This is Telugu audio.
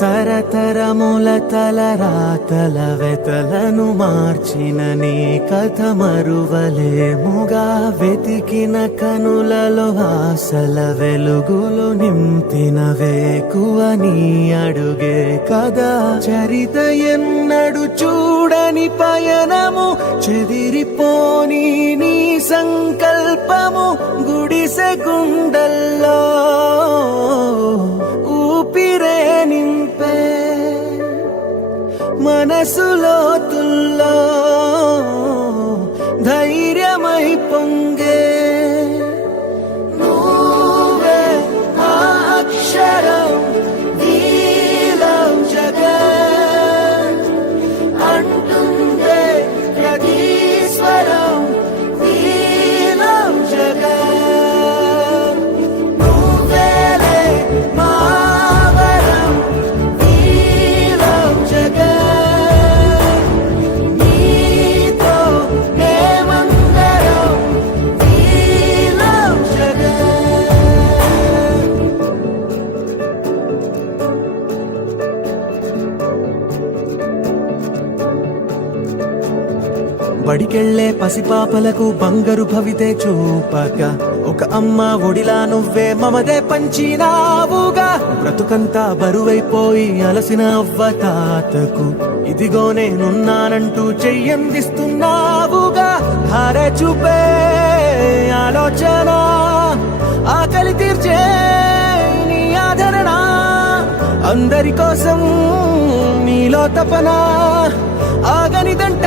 తరతరముల తలరాతల వెతలను మార్చిన నీ కథ మరువలేముగా. వెతికిన కనులలో ఆశల వెలుగులు నింపిన వేకువ నీ అడుగే కదా. చరిత ఎన్నడు చూడని పయనము, చెదిరిపోని నీ సంకల్పము. గుడిసె గుండల్లో ఊపిరే నింపే, మనసులో తుల్లో ధైర్యమై పొంగే. నువ్వే ఆ అక్షరం, నీలం జగత్ అంటుందే ప్రతి స్వరం. నీలం జగత్ నువ్వేలే మా వరం. నీలం జగత్ నీతో మేమందరం. నీలం జగత్ బడికెళ్లే పసిపాపలకు బంగారు భవితే చూపక, ఒక అమ్మ ఒడిలా నువ్వే మమదే పంచినావుగా. బ్రతుకంతా బరువైపోయి అలసిన అవ్వ తాతకు ఇదిగో నేనున్నానంటూ చెయ్యందిస్తున్నావుగా. ధారే చూపే ఆలోచన, ఆకలి తీర్చే నీ ఆదరణ. అందరి కోసం నీలో తపన, ఆగనిదంట